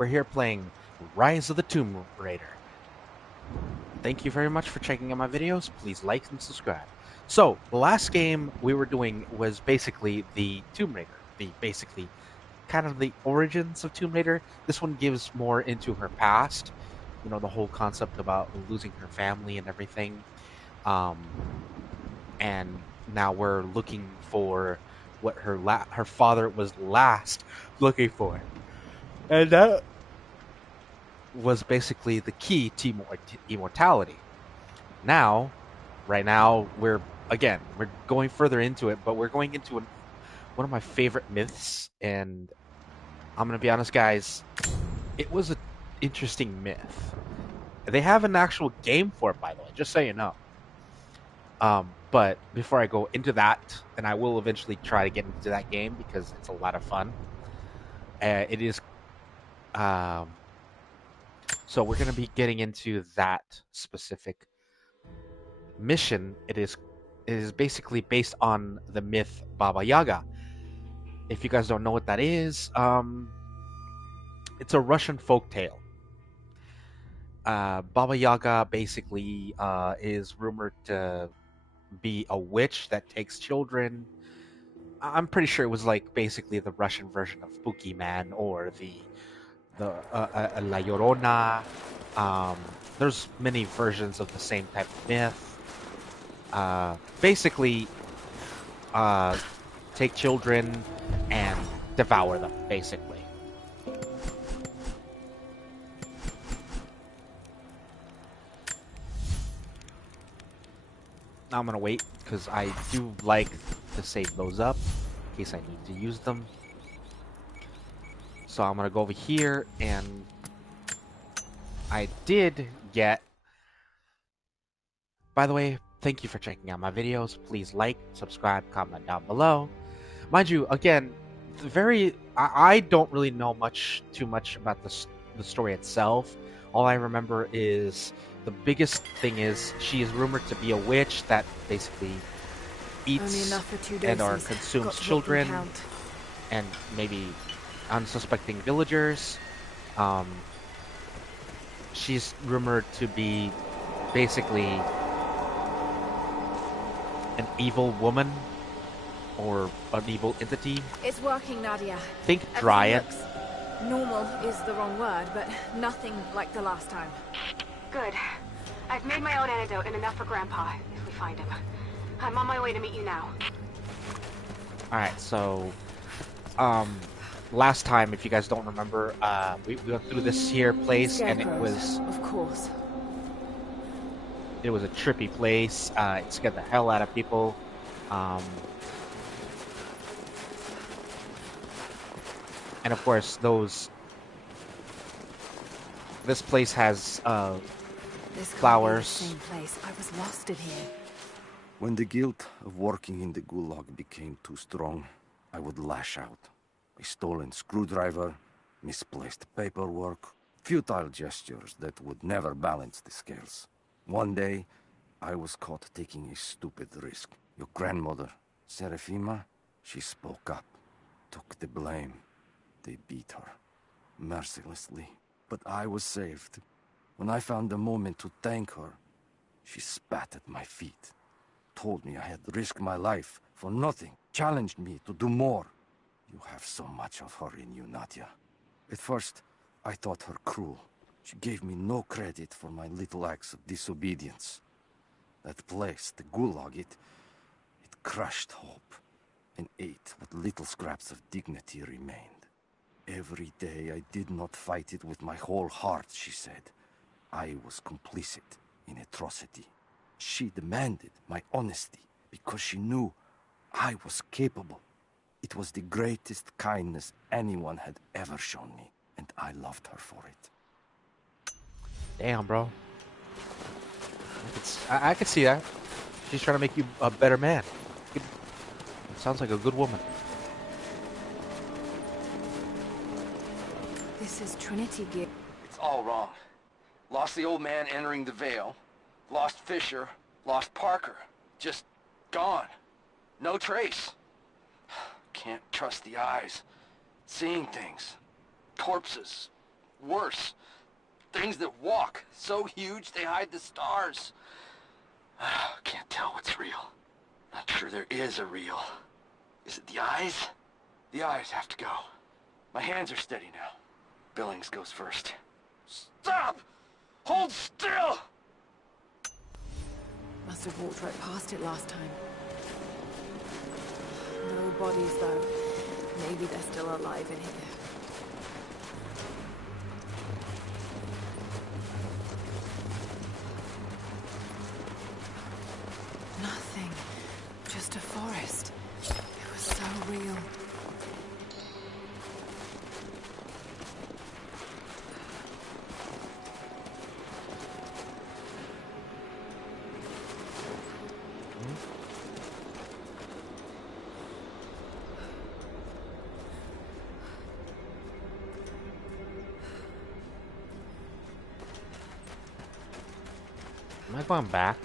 We're here playing Rise of the Tomb Raider. Thank you very much for checking out my videos. Please like and subscribe. So, the last game we were doing was basically the Tomb Raider. Basically kind of the origins of Tomb Raider. This one gives more into her past. You know, the whole concept about losing her family and everything. And now we're looking for what her father was last looking for. And that was basically the key to immortality. Now, right now, we're going further into it, but we're going into one of my favorite myths, and I'm gonna be honest, guys, it was an interesting myth. They have an actual game for it, by the way, just so you know. But before I go into that, and I will eventually try to get into that game because it's a lot of fun. It is so we're going to be getting into that specific mission. It is basically based on the myth Baba Yaga. If you guys don't know what that is, it's a Russian folktale. Baba Yaga basically is rumored to be a witch that takes children. I'm pretty sure it was like basically the Russian version of Boogeyman or the La Llorona. There's many versions of the same type of myth. Basically, take children and devour them, basically. Now I'm gonna wait because I do like to save those up in case I need to use them. So I'm gonna go over here, and I did get. By the way, thank you for checking out my videos. Please like, subscribe, comment down below. Mind you, again, I don't really know too much about the story itself. All I remember is the biggest thing is she is rumored to be a witch that basically eats and or consumes children and maybe unsuspecting villagers. Um, she's rumored to be basically an evil woman or an evil entity. It's working, Nadia. Think Dryad. Normal is the wrong word, but nothing like the last time. Good. I've made my own antidote and enough for Grandpa, if we find him. I'm on my way to meet you now. Alright, so last time, if you guys don't remember, we went through this here place, and it was, of course, it was a trippy place. It scared the hell out of people. And of course, this place has flowers. Same place. I was lost in here. When the guilt of working in the gulag became too strong, I would lash out. A stolen screwdriver, misplaced paperwork, futile gestures that would never balance the scales. One day, I was caught taking a stupid risk. Your grandmother, Serafima, she spoke up, took the blame. They beat her, mercilessly. But I was saved. When I found the moment to thank her, she spat at my feet, told me I had risked my life for nothing, challenged me to do more. You have so much of her in you, Nadia. At first, I thought her cruel. She gave me no credit for my little acts of disobedience. That place, the gulag, it crushed hope and ate what little scraps of dignity remained. Every day I did not fight it with my whole heart, she said. I was complicit in atrocity. She demanded my honesty because she knew I was capable. It was the greatest kindness anyone had ever shown me, and I loved her for it. Damn, bro. I could see that. She's trying to make you a better man. Sounds like a good woman. This is Trinity Gear. It's all wrong. Lost the old man entering the Vale. Lost Fisher. Lost Parker. Just gone. No trace. Can't trust the eyes. Seeing things. Corpses. Worse. Things that walk, so huge they hide the stars. Can't tell what's real. Not sure there is a real. Is it the eyes? The eyes have to go. My hands are steady now. Billings goes first. Stop! Hold still! Must have walked right past it last time. No bodies, though. Maybe they're still alive in here. Nothing. Just a forest. It was so real. Am I going back?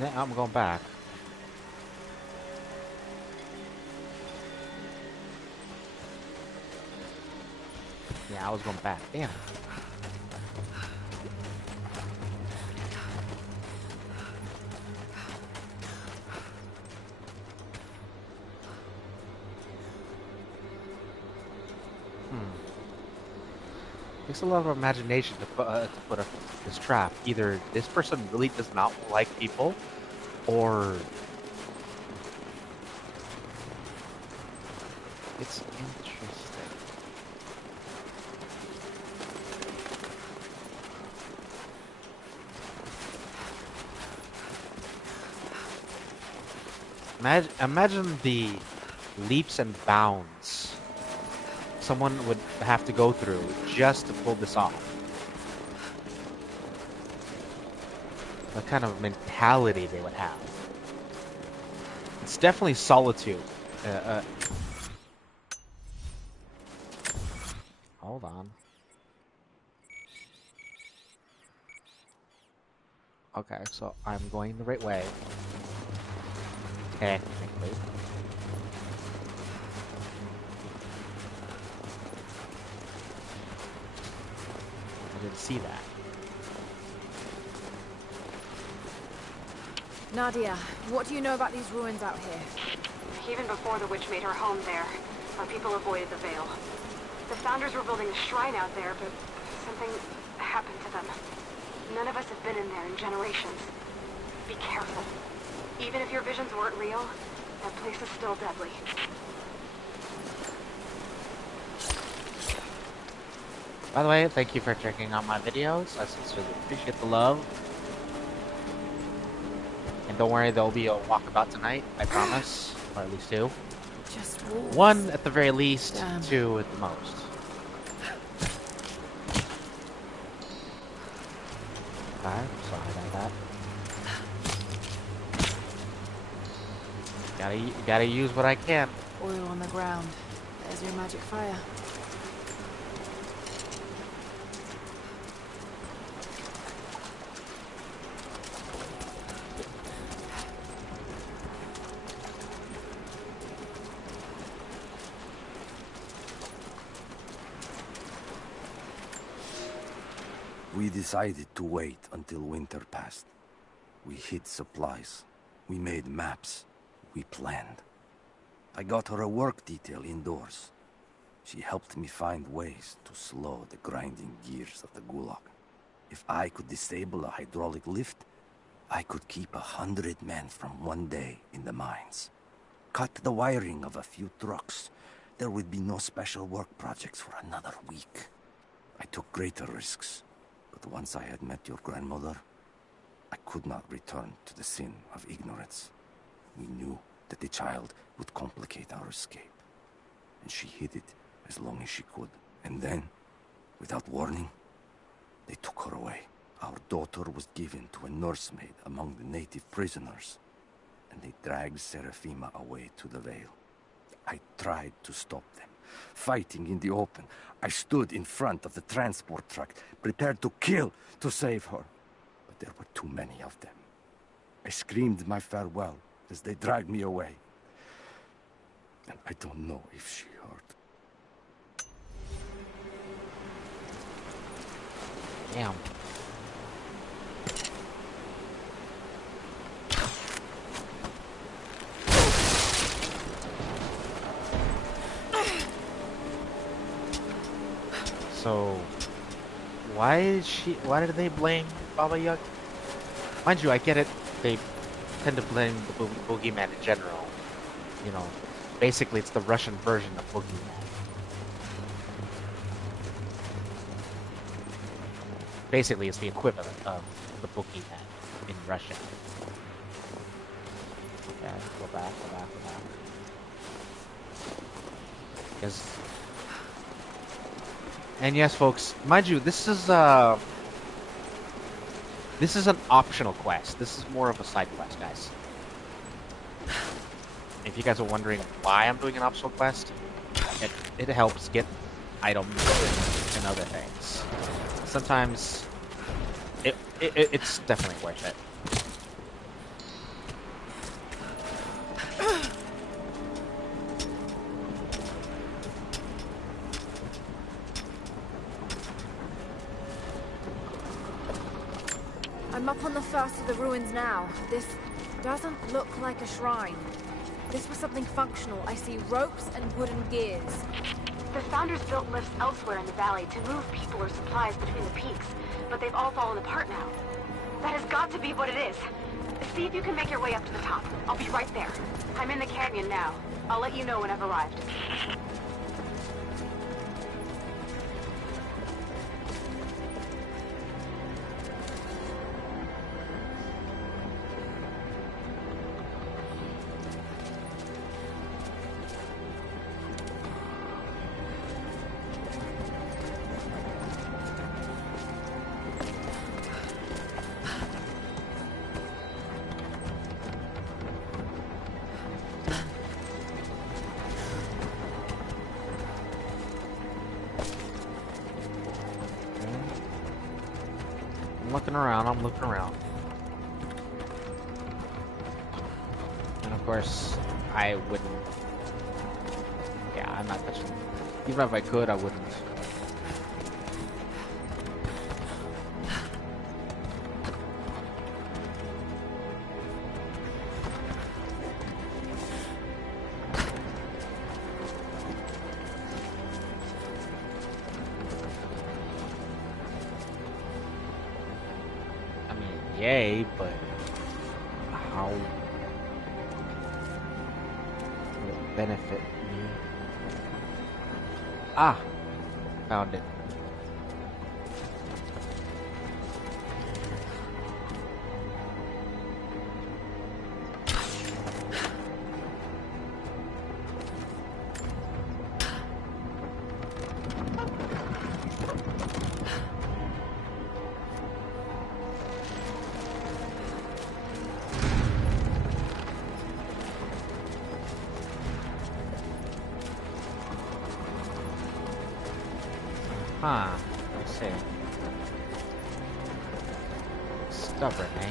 Yeah, I'm going back. Yeah, I was going back. Damn. Takes a lot of imagination to put this trap. Either this person really does not like people, or it's interesting. Imagine the leaps and bounds someone would have to go through just to pull this off. What kind of mentality they would have. It's definitely solitude. Hold on. Okay, so I'm going the right way. Technically. I didn't see that. Nadia, what do you know about these ruins out here? Even before the witch made her home there, our people avoided the Veil. The Founders were building a shrine out there, but something happened to them. None of us have been in there in generations. Be careful. Even if your visions weren't real, that place is still deadly. By the way, thank you for checking out my videos. I sincerely appreciate the love. And don't worry, there'll be a walkabout tonight, I promise. Or at least two. Just walls. One at the very least, Damn. two at the most. Okay, sorry about that. Gotta use what I can. Oil on the ground. There's your magic fire. We decided to wait until winter passed. We hid supplies. We made maps. We planned. I got her a work detail indoors. She helped me find ways to slow the grinding gears of the Gulag. If I could disable a hydraulic lift, I could keep 100 men from one day in the mines. Cut the wiring of a few trucks. There would be no special work projects for another week. I took greater risks. But once I had met your grandmother, I could not return to the sin of ignorance. We knew that the child would complicate our escape, and she hid it as long as she could. And then, without warning, they took her away. Our daughter was given to a nursemaid among the native prisoners, and they dragged Seraphima away to the Veil. I tried to stop them, fighting in the open. I stood in front of the transport truck, prepared to kill to save her. but there were too many of them. I screamed my farewell as they dragged me away. And I don't know if she heard. Damn. So, why did they blame Baba Yaga? Mind you, I get it. They tend to blame the boogeyman in general. You know, basically it's the Russian version of boogeyman. Basically, it's the equivalent of the boogeyman in Russian. Okay, go back. And yes, folks, mind you, this is an optional quest. This is more of a side quest, guys. If you guys are wondering why I'm doing an optional quest, it helps get items and other things. Sometimes it's definitely worth it. I'm up on the first of the ruins now. This doesn't look like a shrine. This was something functional. I see ropes and wooden gears. The Founders built lifts elsewhere in the valley to move people or supplies between the peaks, but they've all fallen apart now. That has got to be what it is. See if you can make your way up to the top. I'll be right there. I'm in the canyon now. I'll let you know when I've arrived. I'm looking around. And of course, I wouldn't... Yeah, I'm not touching... Even if I could, I wouldn't. Yay, but how will it benefit me? Ah, found it. Huh, let's see. Stubborn, eh?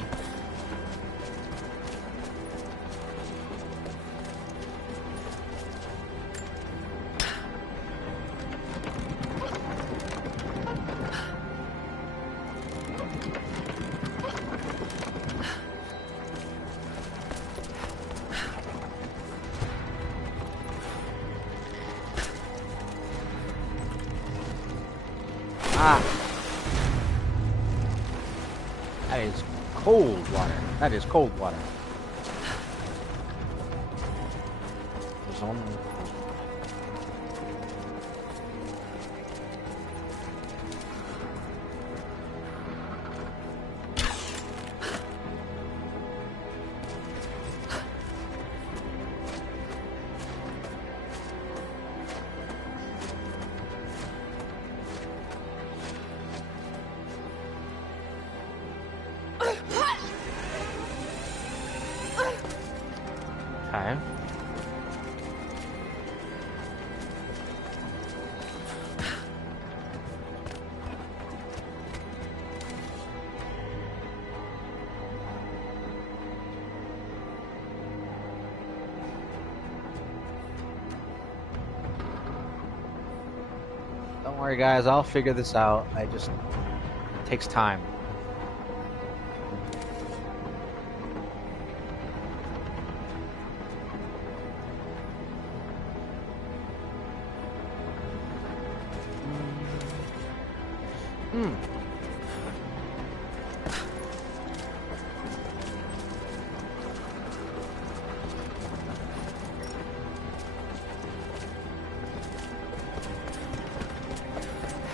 Ah! That is cold water. That is cold water. There's only... Okay. worry, guys. I'll figure this out. It takes time.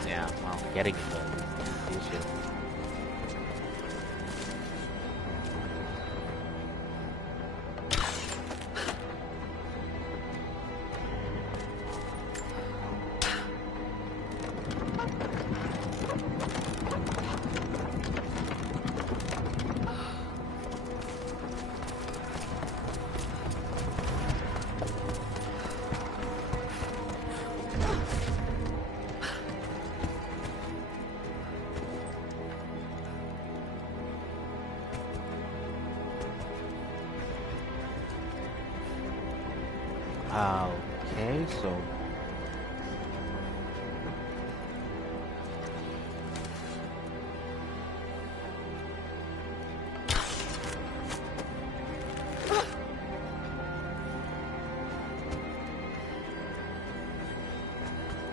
Yeah, well, getting the issue. Okay, so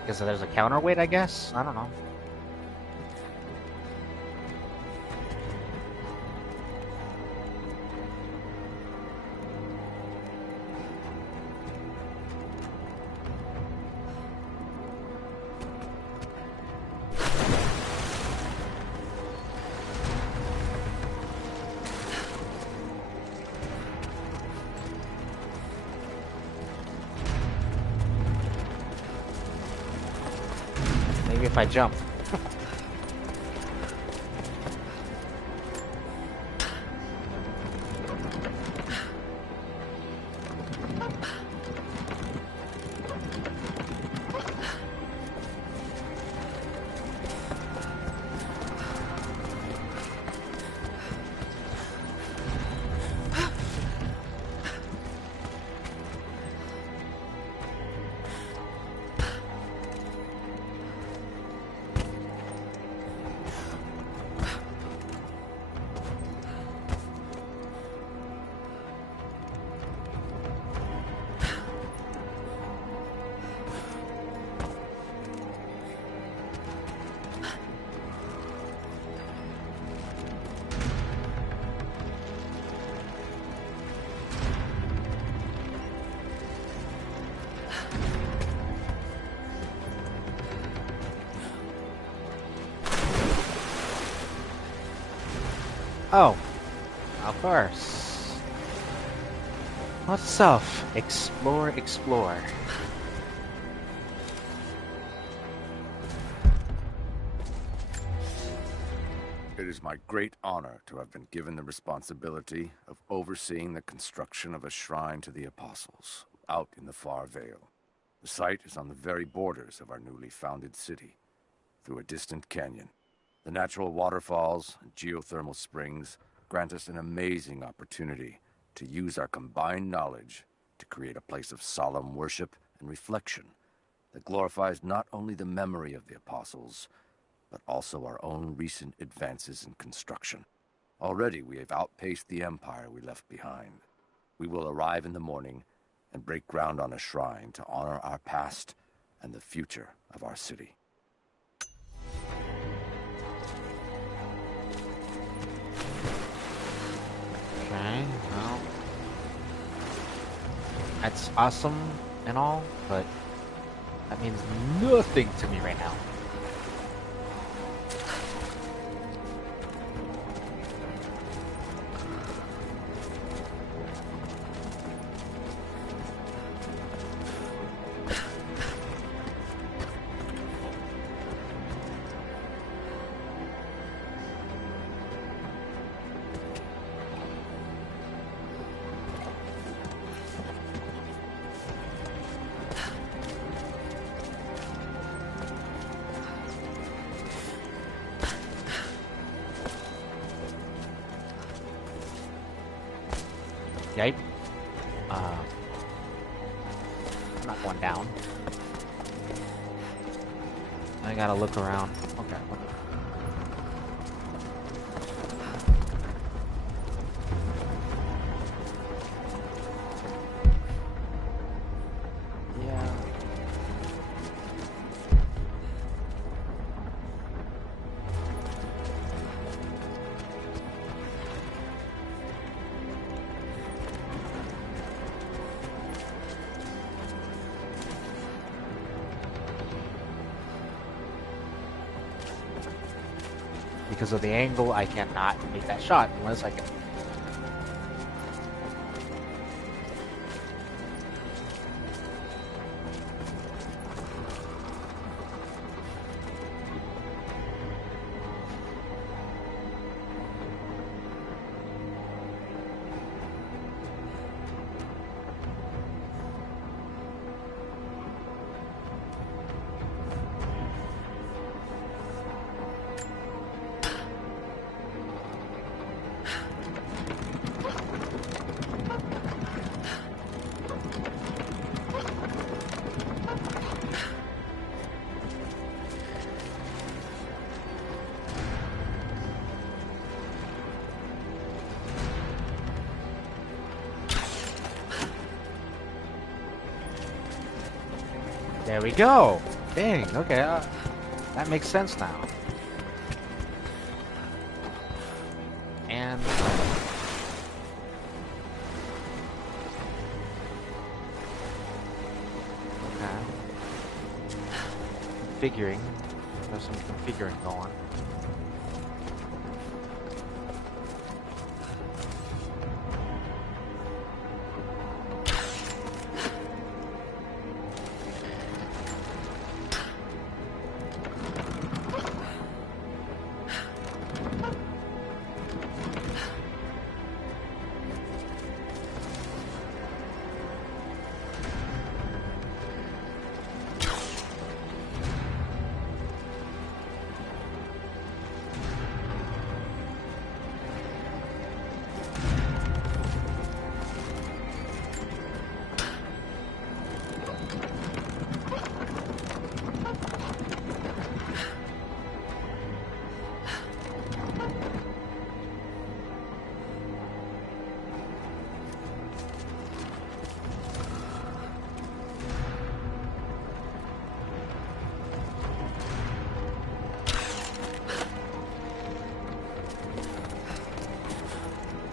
guess there's a counterweight, I guess? I don't know. Maybe if I jump. Oh, of course. What's up? Explore, explore. It is my great honor to have been given the responsibility of overseeing the construction of a shrine to the Apostles out in the far Vale. The site is on the very borders of our newly founded city, through a distant canyon. The natural waterfalls and geothermal springs grant us an amazing opportunity to use our combined knowledge to create a place of solemn worship and reflection that glorifies not only the memory of the Apostles, but also our own recent advances in construction. Already we have outpaced the empire we left behind. We will arrive in the morning and break ground on a shrine to honor our past and the future of our city. Okay, well, that's awesome and all, but that means nothing to me right now. Yipe. I'm not going down. I gotta look around. Okay. Yeah. Because of the angle, I cannot make that shot unless I can. There we go. Dang. Okay. That makes sense now. And okay. Configuring. There's some configuring going.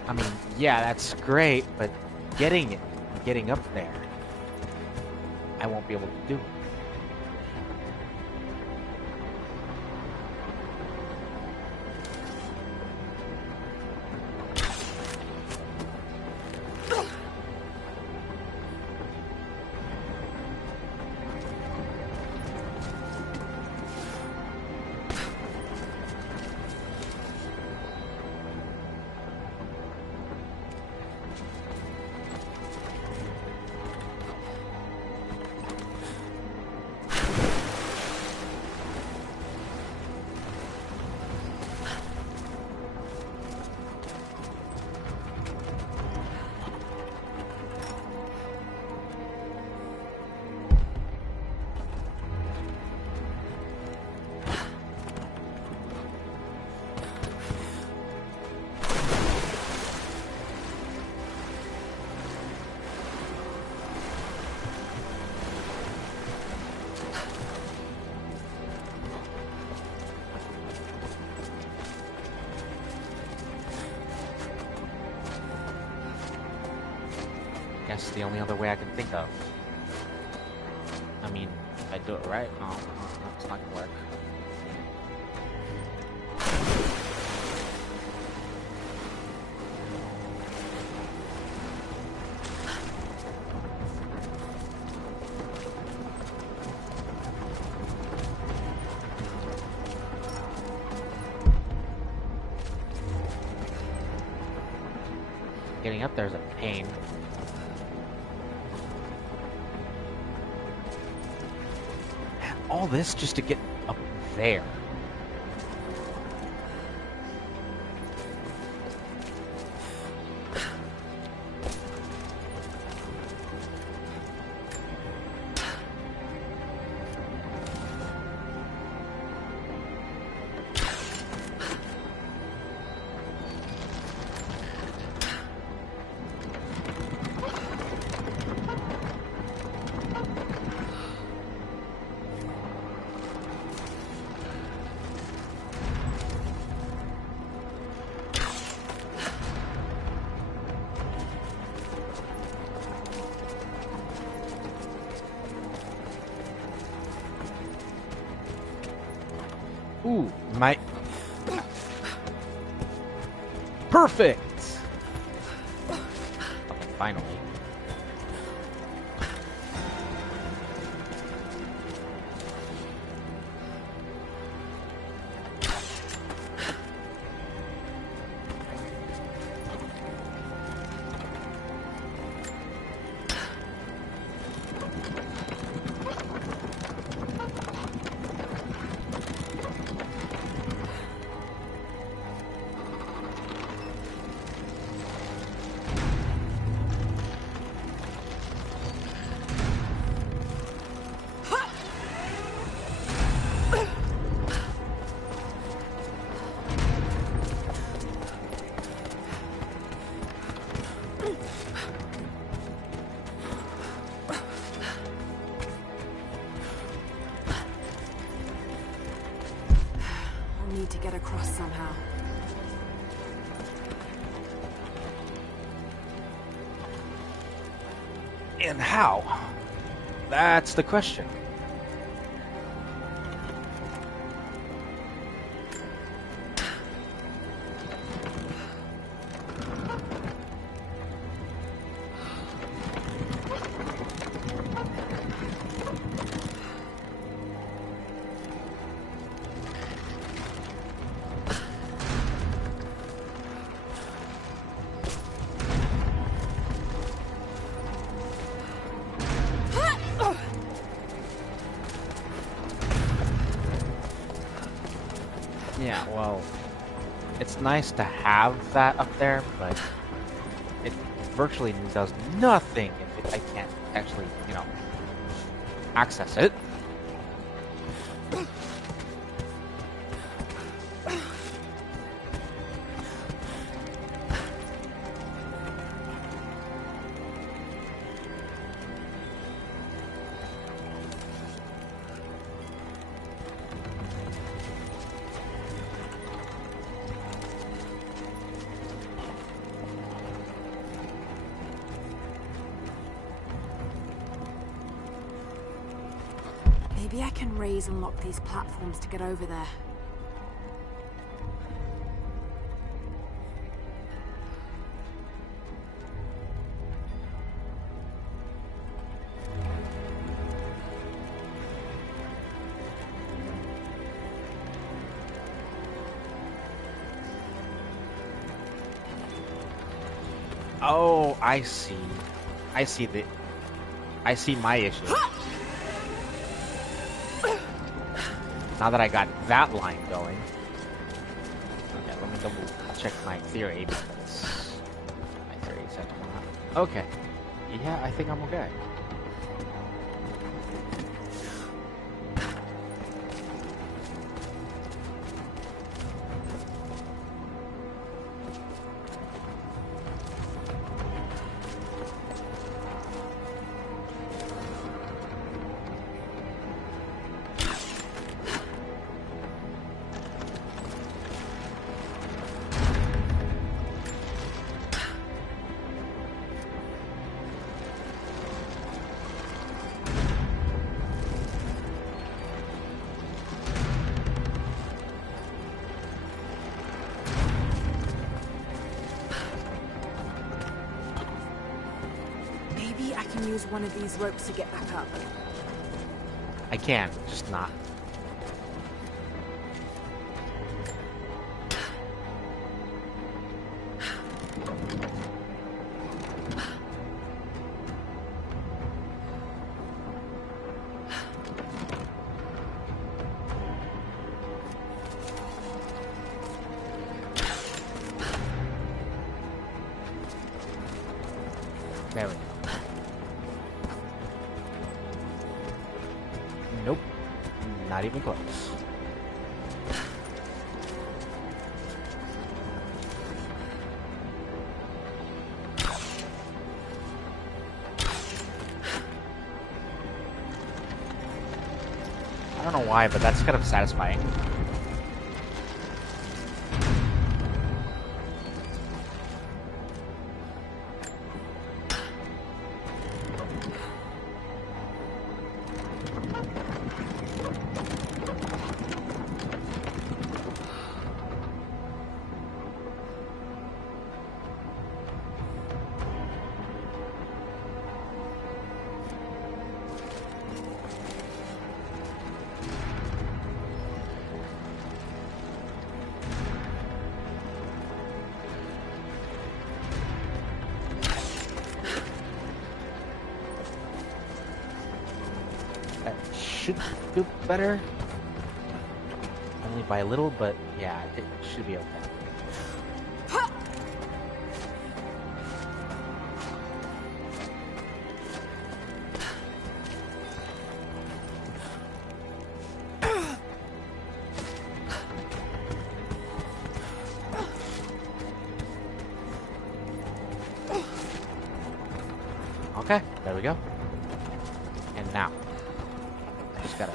I mean, yeah, that's great, but getting up there, I won't be able to do it. That's the only other way I can think of. I mean, if I do it right, no, it's not gonna work. Getting up there is a pain. All this just to get up there. My... Perfect! Finally. I'll need to get across somehow. And how? That's the question. Yeah, well, it's nice to have that up there, but it virtually does nothing if I can't actually, you know, access it. Maybe I can raise and lock these platforms to get over there. Oh, I see. I see my issue. Now that I got that line going. Okay, let me double check my theory because my theory said I'm not. Okay. Yeah, I think I'm okay. Maybe I can use one of these ropes to get back up. I can, just not. There we go. Nope. Not even close. I don't know why, but that's kind of satisfying. should feel better. Only by a little, but yeah, it should be okay. Okay, there we go. And now, I just gotta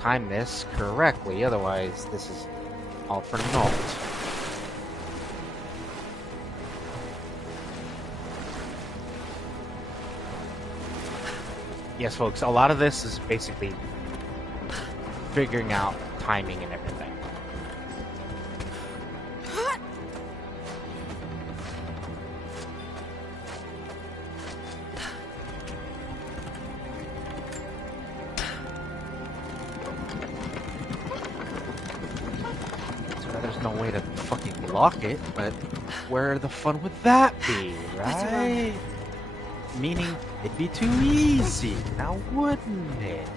time this correctly, otherwise this is all for naught. Yes, folks, a lot of this is basically figuring out timing and everything. There's no way to fucking lock it, but where the fun would that be, right? Meaning, it'd be too easy, now wouldn't it?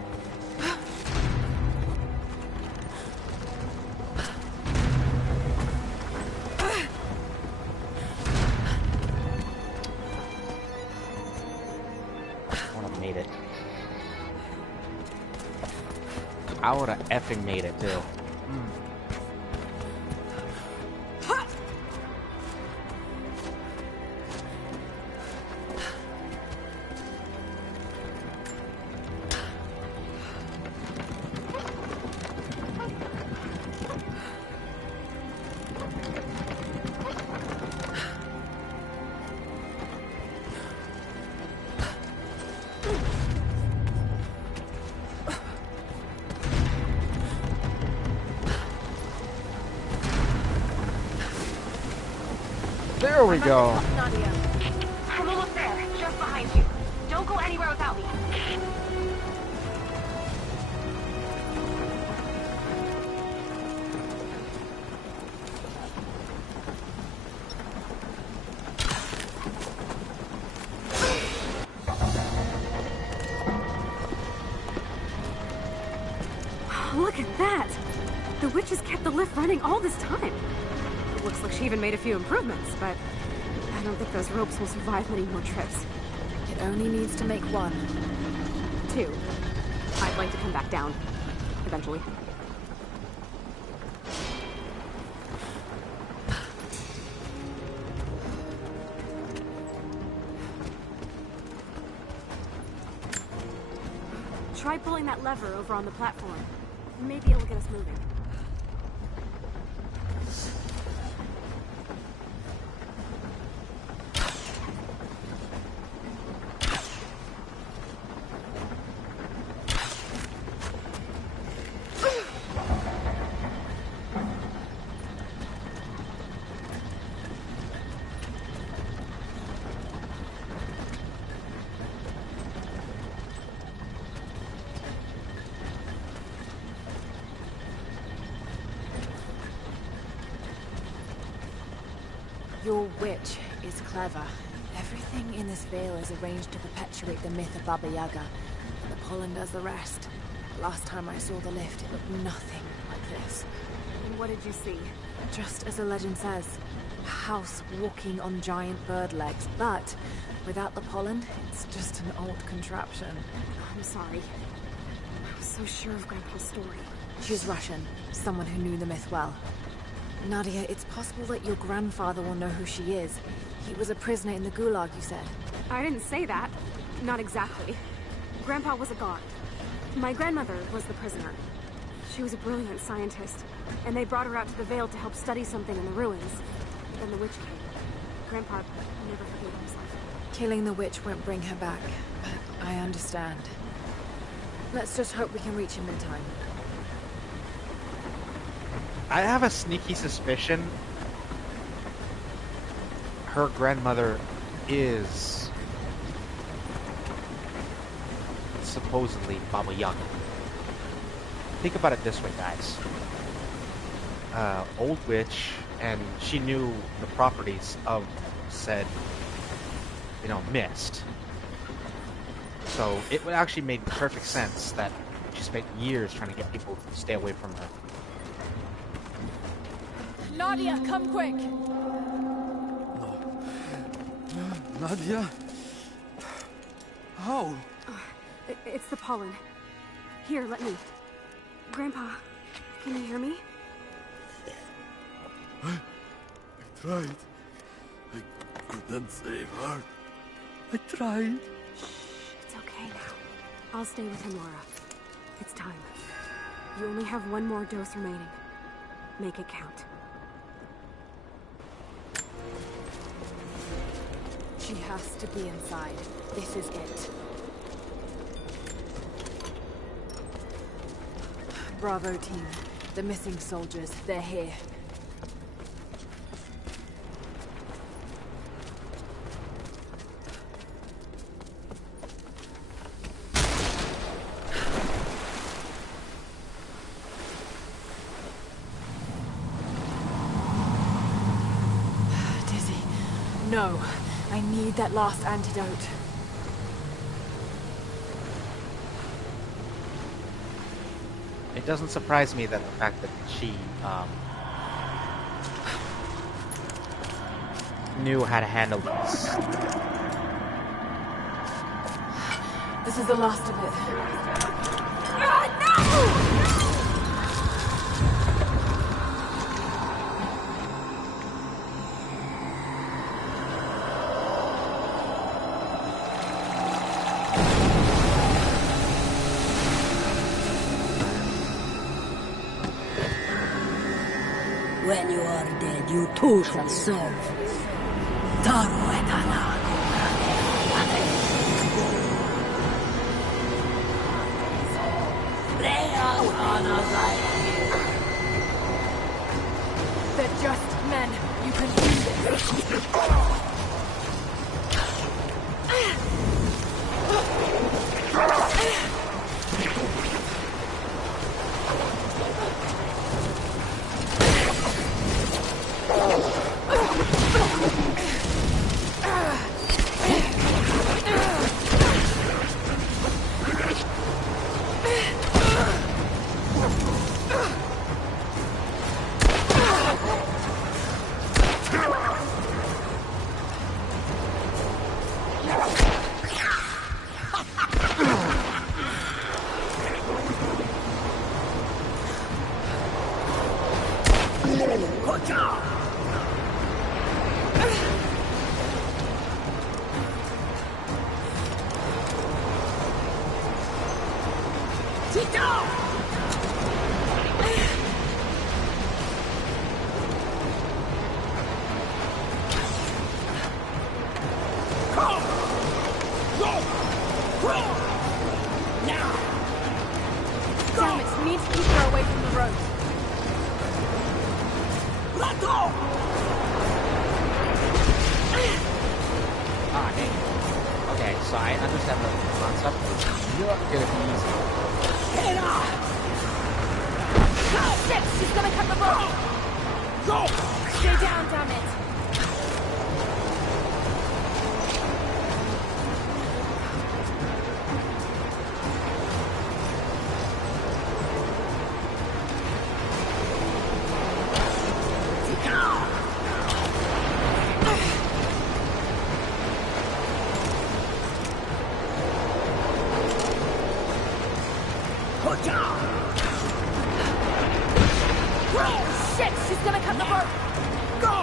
I would have made it. I would have effing made it, too. There we go. Nadia. I'm almost there, just behind you. Don't go anywhere without me. Look at that! The witches kept the lift running all this time. It looks like she even made a few improvements, but I don't think those ropes will survive many more trips. It only needs to make one. Two. I'd like to come back down. Eventually. Try pulling that lever over on the platform. Maybe it'll get us moving. Your witch is clever. Everything in this veil is arranged to perpetuate the myth of Baba Yaga. The pollen does the rest. Last time I saw the lift, it looked nothing like this. And what did you see? Just as the legend says, a house walking on giant bird legs, but without the pollen, it's just an old contraption. I'm sorry. I was so sure of Grandpa's story. She's Russian, someone who knew the myth well. Nadia, it's possible that your grandfather will know who she is. He was a prisoner in the Gulag, you said. I didn't say that. Not exactly. Grandpa was a guard. My grandmother was the prisoner. She was a brilliant scientist, and they brought her out to the Vale to help study something in the ruins. Then the witch came. Grandpa never forgave himself. Killing the witch won't bring her back, but I understand. Let's just hope we can reach him in time. I have a sneaky suspicion her grandmother is supposedly Baba Yaga. Think about it this way, guys. Old witch, and she knew the properties of said, mist. So it would actually make perfect sense that she spent years trying to get people to stay away from her. Nadia, come quick! Nadia? How? It's the pollen. Here, let me. Grandpa, can you hear me? I tried. I couldn't save her. I tried. It's okay now. I'll stay with him, Laura. It's time. You only have one more dose remaining. Make it count. She has to be inside. This is it. Bravo team. The missing soldiers, they're here. Dizzy. No. I need that last antidote. It doesn't surprise me that the fact that she knew how to handle this. This is the last of it. When you are dead, you too shall serve. Taru et Anago. They're just men. You can do this. Damn it, need to keep her away from the road. Ah, dang. Okay, so I understand the concept. It's not gonna be easy. Oh, shit! She's gonna cut the rope! Go! Stay down, damn it! Shit! She's gonna cut the rope! Go!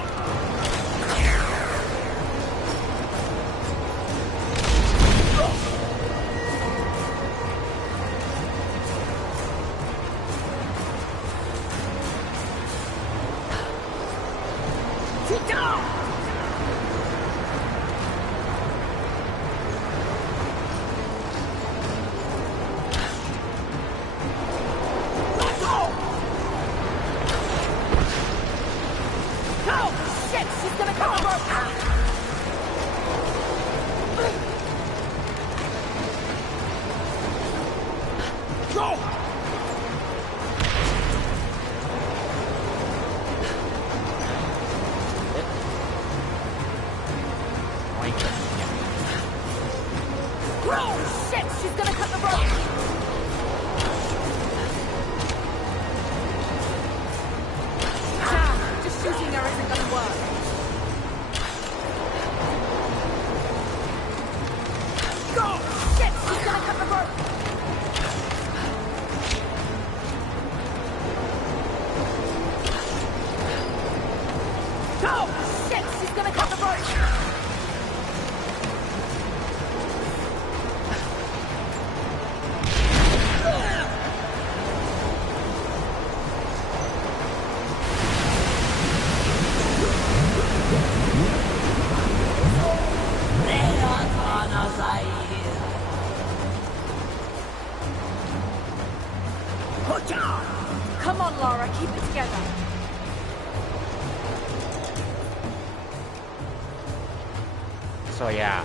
Like, yeah. Oh, shit! She's gonna cut the rope! Just shooting her isn't gonna work. Go! Shit! She's gonna cut the rope! Go! Shit! She's gonna cut the rope! Come on, Lara, keep it together. So yeah,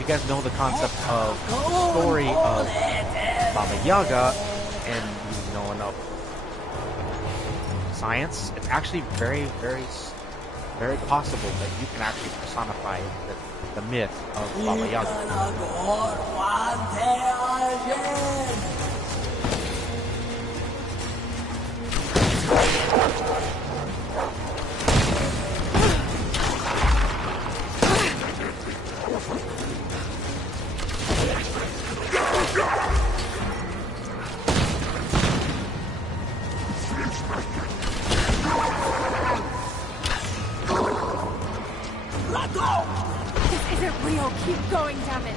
you guys know the concept of the story of Baba Yaga and you know enough science, it's actually very possible that you can actually personify the myth of Baba Yaga. This isn't real. Keep going, damn it.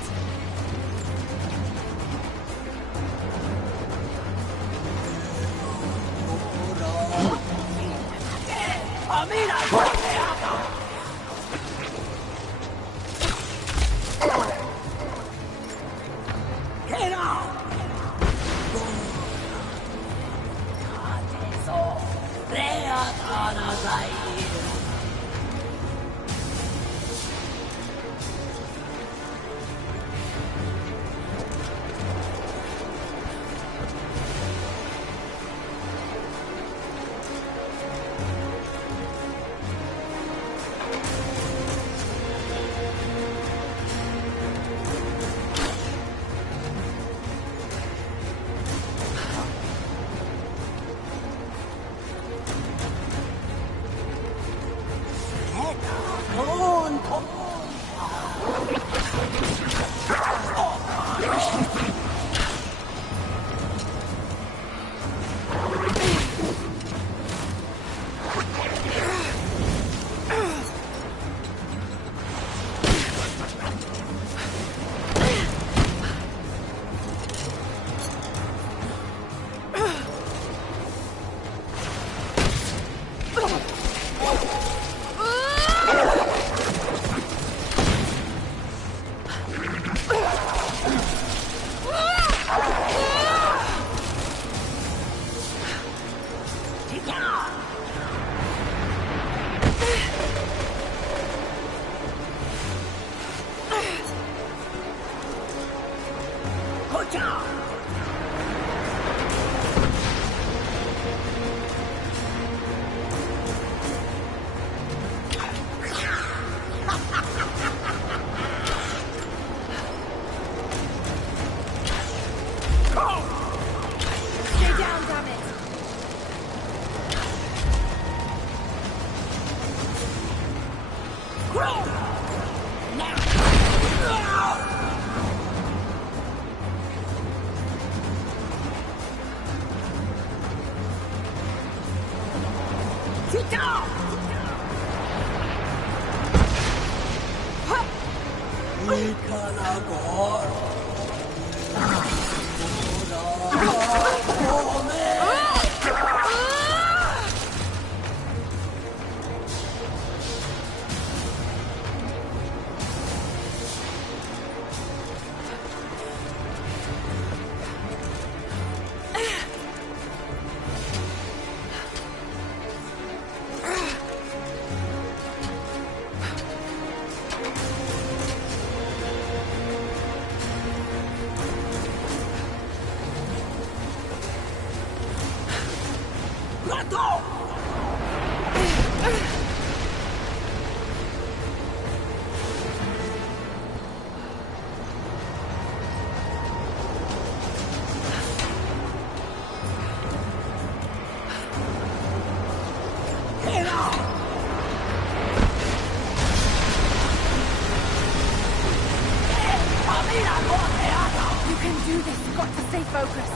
got to stay focused.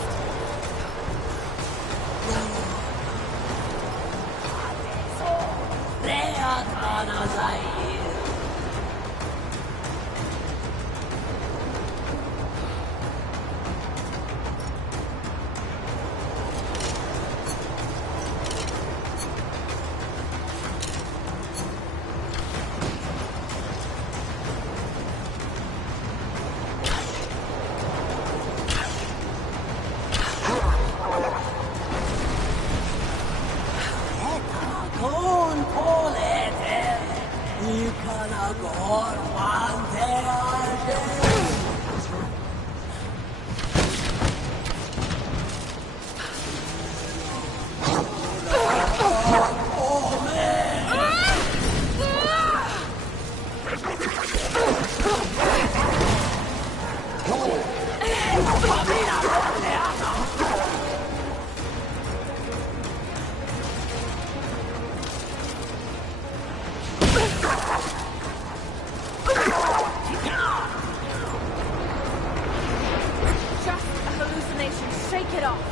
Shake it off.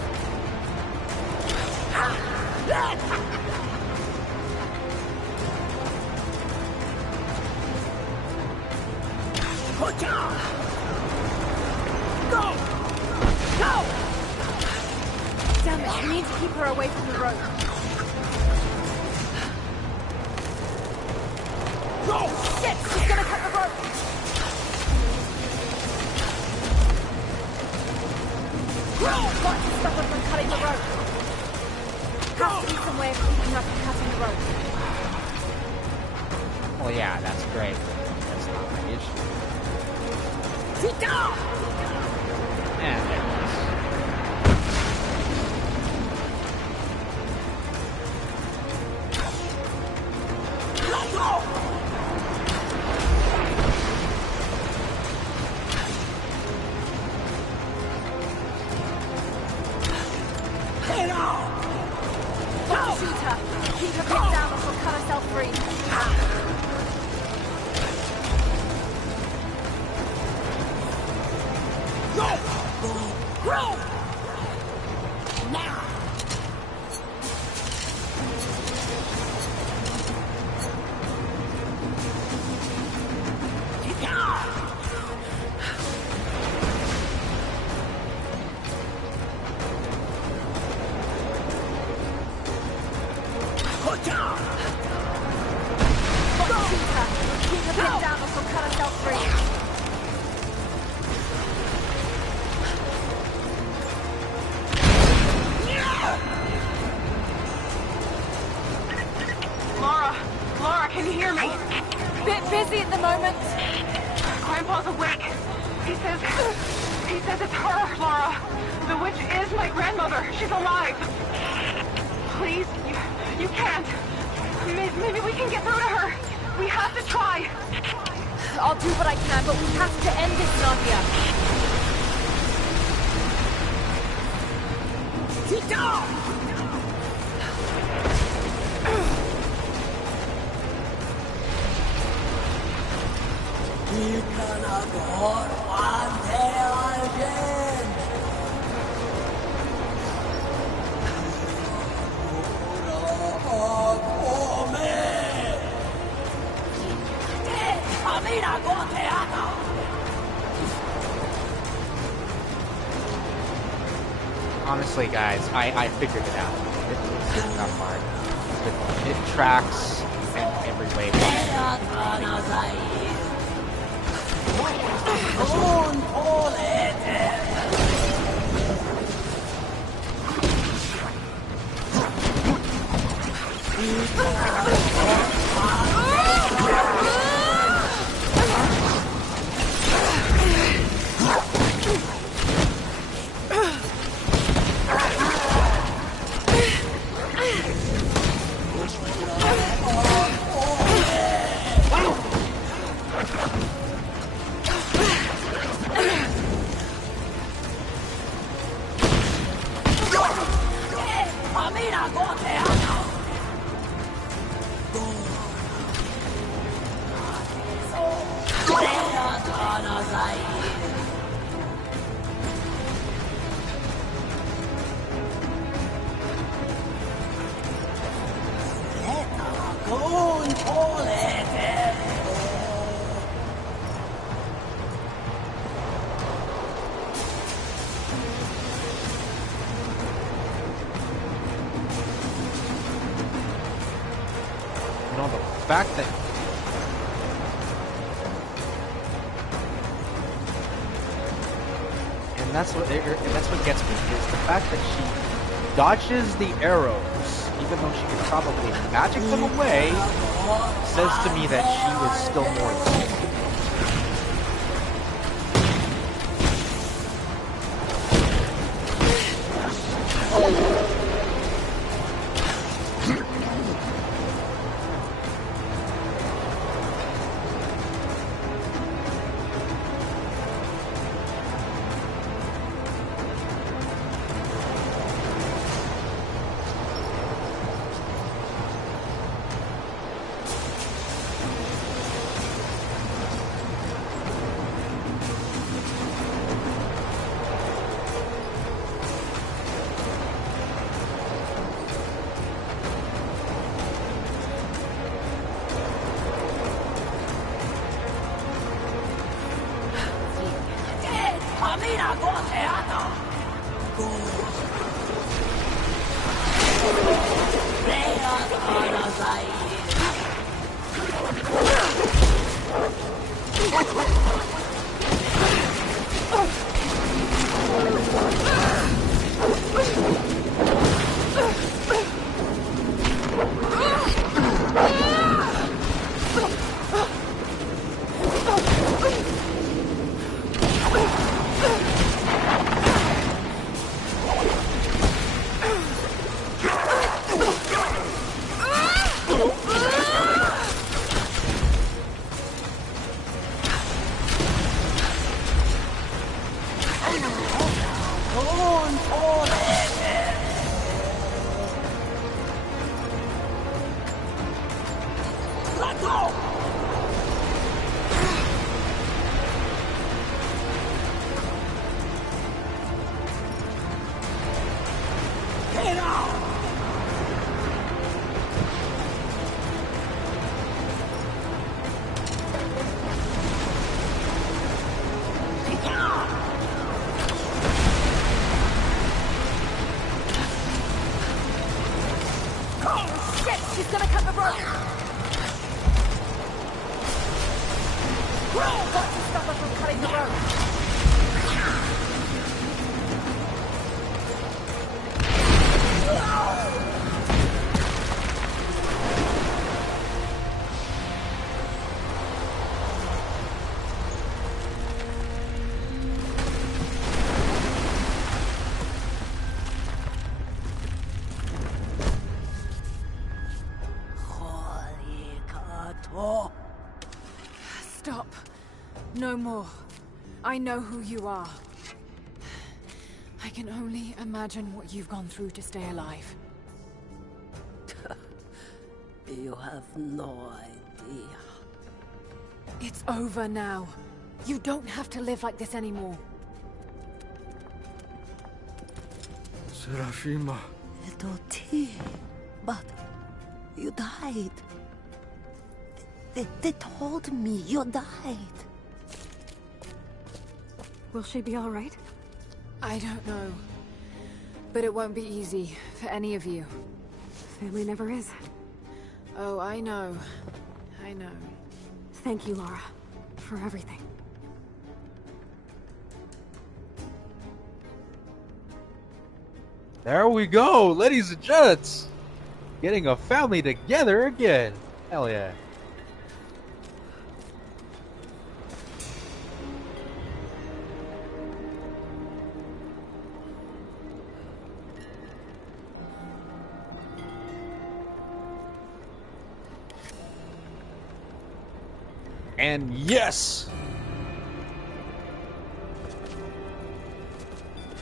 Go! Go! Damn it, we need to keep her away from the road. Go! Shit, she's gonna cut the rope! Got to stop her from cutting the rope. Has to be some way of keeping her from cutting the rope. Well, yeah, that's great. That's not my issue. And there it is. Busy at the moment. Grandpa's awake. He says it's her, Laura. The witch is my grandmother. She's alive. Please, you can't. Maybe we can get through to her. We have to try. I'll do what I can, but we have to end this, Nadia. Sit down! Honestly, guys, I figured it out. It's not hard. It tracks in every way. fact that that's what gets me is the fact that she dodges the arrows, even though she could probably magic them away, says to me that she is still more evil. Stop. No more. I know who you are. I can only imagine what you've gone through to stay alive. You have no idea. It's over now. You don't have to live like this anymore. Serafima. Doti, but you died. They told me you died. Will she be all right? I don't know. But it won't be easy for any of you. Family never is. Oh, I know. I know. Thank you, Lara, for everything. There we go, ladies and gents! Getting a family together again. Hell yeah. And yes!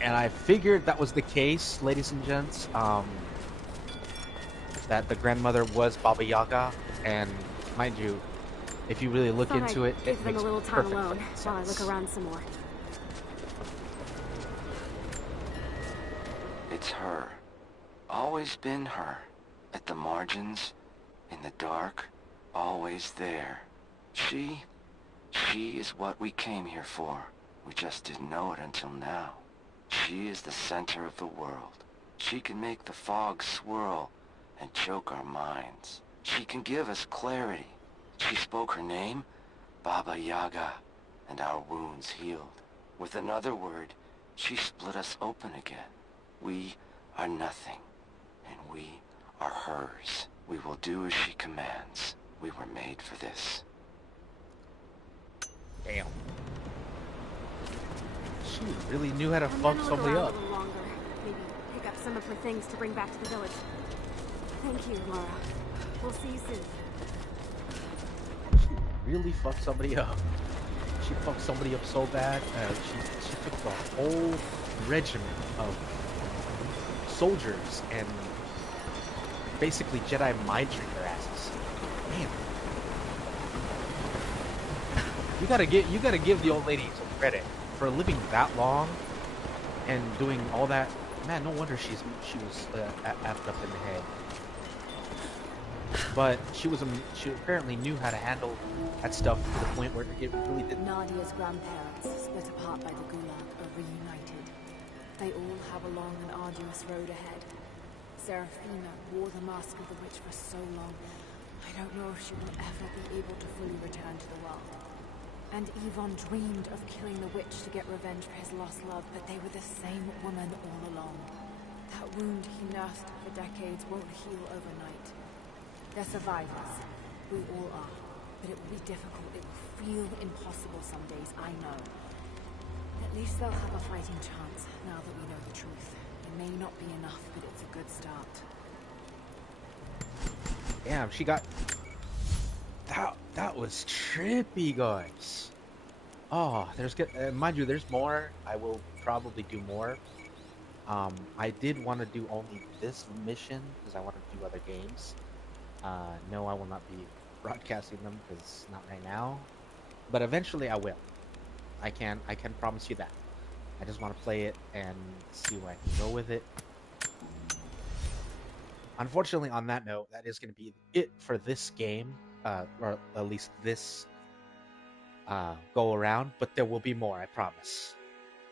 And I figured that was the case, ladies and gents. That the grandmother was Baba Yaga, and mind you, if you really look into it, it give them makes a little time perfect alone sense. while I look around some more. It's her. Always been her. At the margins, in the dark, always there. She is what we came here for. We just didn't know it until now. She is the center of the world. She can make the fog swirl and choke our minds. She can give us clarity. She spoke her name, Baba Yaga, and our wounds healed. With another word, she split us open again. We are nothing, and we are hers. We will do as she commands. We were made for this. Damn. She really knew how to I'm fuck gonna look somebody around up. a little longer. Maybe pick up some of her things to bring back to the village. Thank you, Laura. We'll see you soon. Really fucked somebody up. She fucked somebody up so bad. She took the whole regiment of soldiers and basically Jedi mind tricked their asses. Man, you gotta give the old lady some credit for living that long and doing all that. Man, no wonder she was effed up in the head. But she apparently knew how to handle that stuff to the point where it really didn't. Nadia's grandparents, split apart by the Gulag, are reunited. They all have a long and arduous road ahead. Serafina wore the mask of the witch for so long, I don't know if she will ever be able to fully return to the world. And Yvonne dreamed of killing the witch to get revenge for his lost love, but they were the same woman all along. That wound he nursed for decades won't heal overnight. They're survivors. We all are. But it will be difficult. It will feel impossible some days, I know. At least they'll have a fighting chance, now that we know the truth. It may not be enough, but it's a good start. Damn, she got... That was trippy, guys. Oh, mind you, there's more. I will probably do more. I did want to do only this mission because I want to do other games. No, I will not be broadcasting them because not right now. But eventually I will. I can promise you that. I just want to play it and see where I can go with it. Unfortunately, on that note, that is going to be it for this game, or at least this go around. But there will be more, I promise.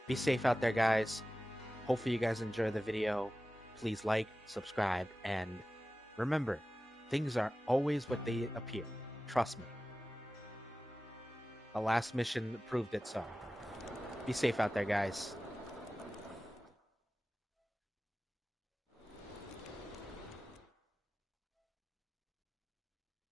Be safe out there, guys. Hopefully you guys enjoy the video. Please like, subscribe, and remember, things are always what they appear. Trust me. The last mission proved it so. Be safe out there, guys.